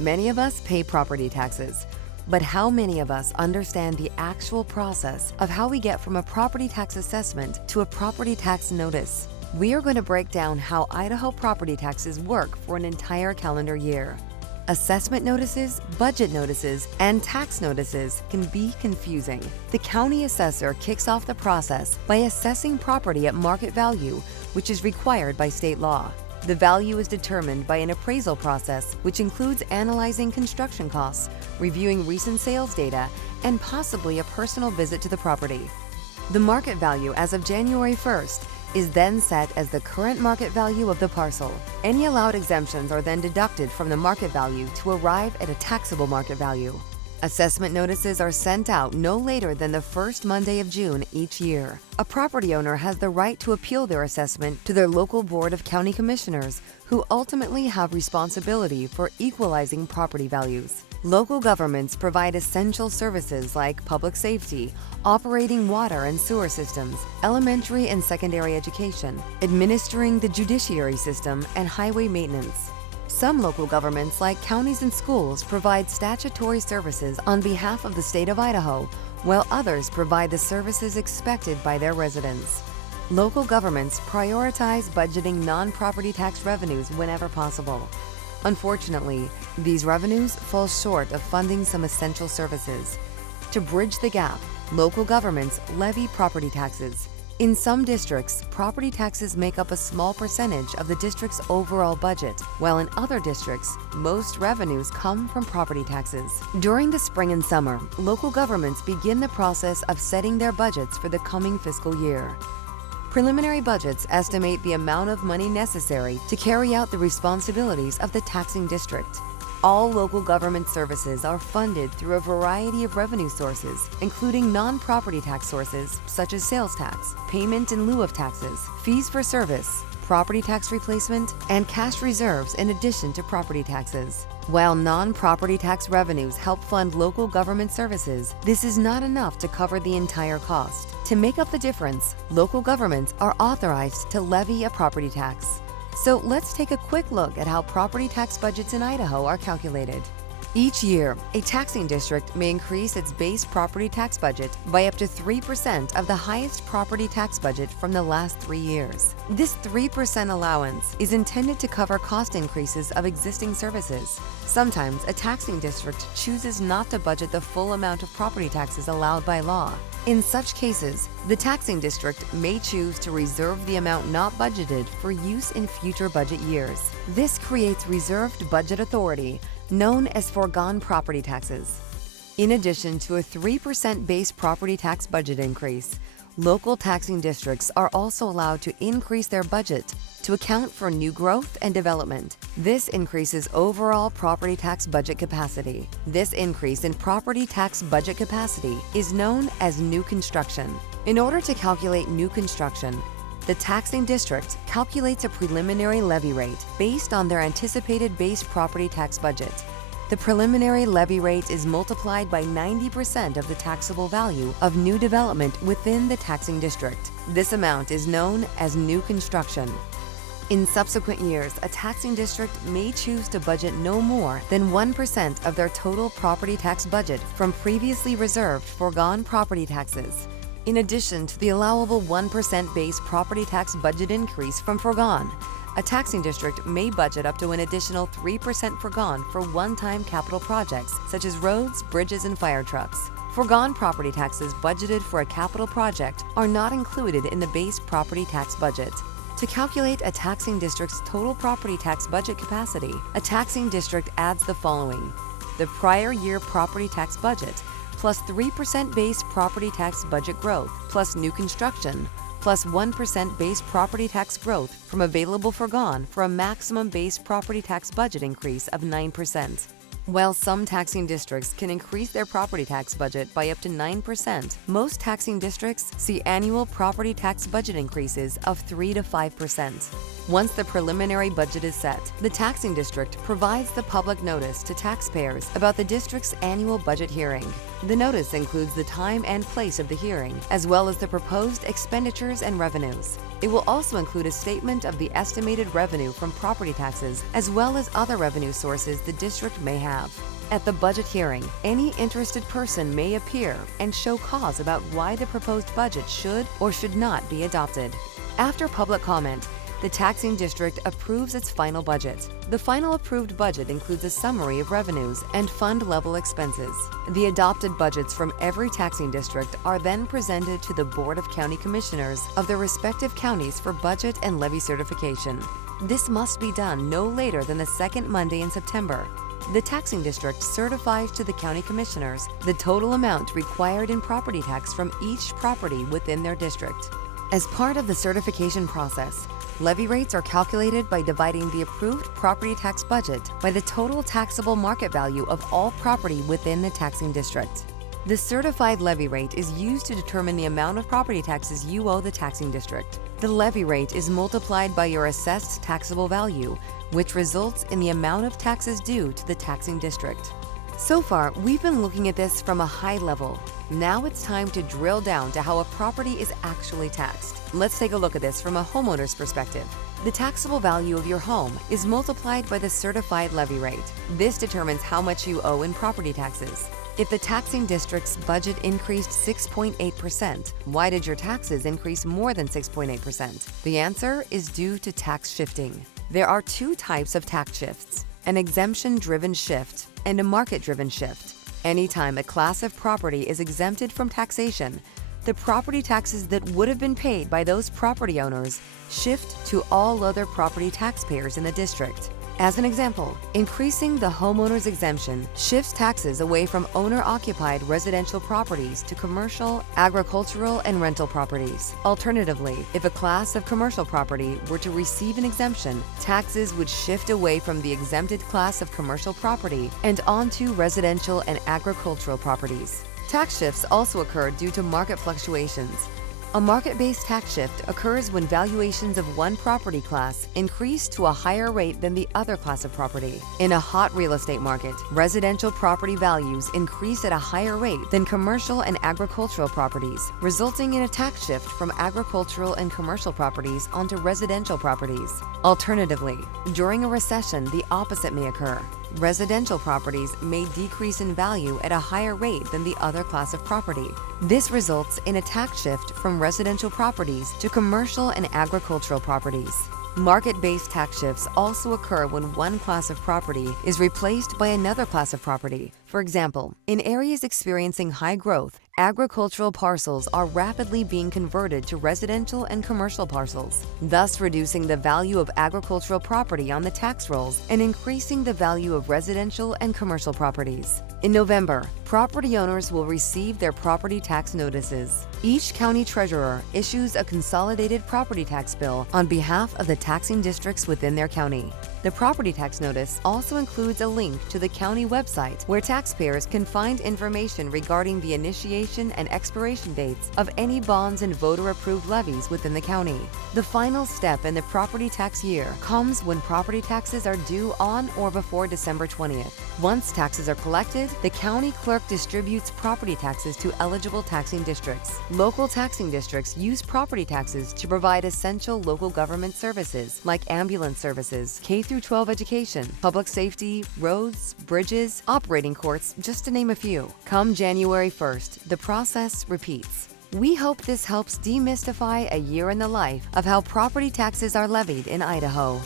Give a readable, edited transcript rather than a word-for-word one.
Many of us pay property taxes, but how many of us understand the actual process of how we get from a property tax assessment to a property tax notice? We are going to break down how Idaho property taxes work for an entire calendar year. Assessment notices, budget notices, and tax notices can be confusing. The county assessor kicks off the process by assessing property at market value, which is required by state law. The value is determined by an appraisal process, which includes analyzing construction costs, reviewing recent sales data, and possibly a personal visit to the property. The market value as of January 1st is then set as the current market value of the parcel. Any allowed exemptions are then deducted from the market value to arrive at a taxable market value. Assessment notices are sent out no later than the first Monday of June each year. A property owner has the right to appeal their assessment to their local board of county commissioners, who ultimately have responsibility for equalizing property values. Local governments provide essential services like public safety, operating water and sewer systems, elementary and secondary education, administering the judiciary system, and highway maintenance. Some local governments, like counties and schools, provide statutory services on behalf of the state of Idaho, while others provide the services expected by their residents. Local governments prioritize budgeting non-property tax revenues whenever possible. Unfortunately, these revenues fall short of funding some essential services. To bridge the gap, local governments levy property taxes. In some districts, property taxes make up a small percentage of the district's overall budget, while in other districts, most revenues come from property taxes. During the spring and summer, local governments begin the process of setting their budgets for the coming fiscal year. Preliminary budgets estimate the amount of money necessary to carry out the responsibilities of the taxing district. All local government services are funded through a variety of revenue sources, including non-property tax sources such as sales tax, payment in lieu of taxes, fees for service, property tax replacement, and cash reserves in addition to property taxes. While non-property tax revenues help fund local government services, this is not enough to cover the entire cost. To make up the difference, local governments are authorized to levy a property tax. So let's take a quick look at how property tax budgets in Idaho are calculated. Each year, a taxing district may increase its base property tax budget by up to 3% of the highest property tax budget from the last 3 years. This 3% allowance is intended to cover cost increases of existing services. Sometimes a taxing district chooses not to budget the full amount of property taxes allowed by law. In such cases, the taxing district may choose to reserve the amount not budgeted for use in future budget years. This creates reserved budget authority, known as foregone property taxes. In addition to a 3% base property tax budget increase, local taxing districts are also allowed to increase their budget to account for new growth and development. This increases overall property tax budget capacity. This increase in property tax budget capacity is known as new construction. In order to calculate new construction, the taxing district calculates a preliminary levy rate based on their anticipated base property tax budget. The preliminary levy rate is multiplied by 90% of the taxable value of new development within the taxing district. This amount is known as new construction. In subsequent years, a taxing district may choose to budget no more than 1% of their total property tax budget from previously reserved foregone property taxes. In addition to the allowable 1% base property tax budget increase from foregone, a taxing district may budget up to an additional 3% foregone for one-time capital projects such as roads, bridges, and fire trucks. Foregone property taxes budgeted for a capital project are not included in the base property tax budget. To calculate a taxing district's total property tax budget capacity, a taxing district adds the following: the prior year property tax budget plus 3% base property tax budget growth, plus new construction, plus 1% base property tax growth from available foregone for a maximum base property tax budget increase of 9%. While some taxing districts can increase their property tax budget by up to 9%, most taxing districts see annual property tax budget increases of 3 to 5%. Once the preliminary budget is set, the taxing district provides the public notice to taxpayers about the district's annual budget hearing. The notice includes the time and place of the hearing, as well as the proposed expenditures and revenues. It will also include a statement of the estimated revenue from property taxes, as well as other revenue sources the district may have. At the budget hearing, any interested person may appear and show cause about why the proposed budget should or should not be adopted. After public comment, the taxing district approves its final budget. The final approved budget includes a summary of revenues and fund level expenses. The adopted budgets from every taxing district are then presented to the Board of County Commissioners of their respective counties for budget and levy certification. This must be done no later than the second Monday in September. The taxing district certifies to the county commissioners the total amount required in property tax from each property within their district. As part of the certification process, levy rates are calculated by dividing the approved property tax budget by the total taxable market value of all property within the taxing district. The certified levy rate is used to determine the amount of property taxes you owe the taxing district. The levy rate is multiplied by your assessed taxable value, which results in the amount of taxes due to the taxing district. So far, we've been looking at this from a high level. Now it's time to drill down to how a property is actually taxed. Let's take a look at this from a homeowner's perspective. The taxable value of your home is multiplied by the certified levy rate. This determines how much you owe in property taxes. If the taxing district's budget increased 6.8%, why did your taxes increase more than 6.8%? The answer is due to tax shifting. There are two types of tax shifts: an exemption-driven shift and a market-driven shift. Anytime a class of property is exempted from taxation, the property taxes that would have been paid by those property owners shift to all other property taxpayers in the district. As an example, increasing the homeowner's exemption shifts taxes away from owner-occupied residential properties to commercial, agricultural, and rental properties. Alternatively, if a class of commercial property were to receive an exemption, taxes would shift away from the exempted class of commercial property and onto residential and agricultural properties. Tax shifts also occur due to market fluctuations. A market-based tax shift occurs when valuations of one property class increase to a higher rate than the other class of property. In a hot real estate market, residential property values increase at a higher rate than commercial and agricultural properties, resulting in a tax shift from agricultural and commercial properties onto residential properties. Alternatively, during a recession, the opposite may occur. Residential properties may decrease in value at a higher rate than the other class of property. This results in a tax shift from residential properties to commercial and agricultural properties. Market-based tax shifts also occur when one class of property is replaced by another class of property. For example, in areas experiencing high growth, agricultural parcels are rapidly being converted to residential and commercial parcels, thus reducing the value of agricultural property on the tax rolls and increasing the value of residential and commercial properties. In November, property owners will receive their property tax notices. Each county treasurer issues a consolidated property tax bill on behalf of the taxing districts within their county. The property tax notice also includes a link to the county website where taxpayers can find information regarding the initiation and expiration dates of any bonds and voter-approved levies within the county. The final step in the property tax year comes when property taxes are due on or before December 20th. Once taxes are collected, the county clerk distributes property taxes to eligible taxing districts. Local taxing districts use property taxes to provide essential local government services like ambulance services, K-12 education, public safety, roads, bridges, operating courts, just to name a few. Come January 1st, the process repeats. We hope this helps demystify a year in the life of how property taxes are levied in Idaho.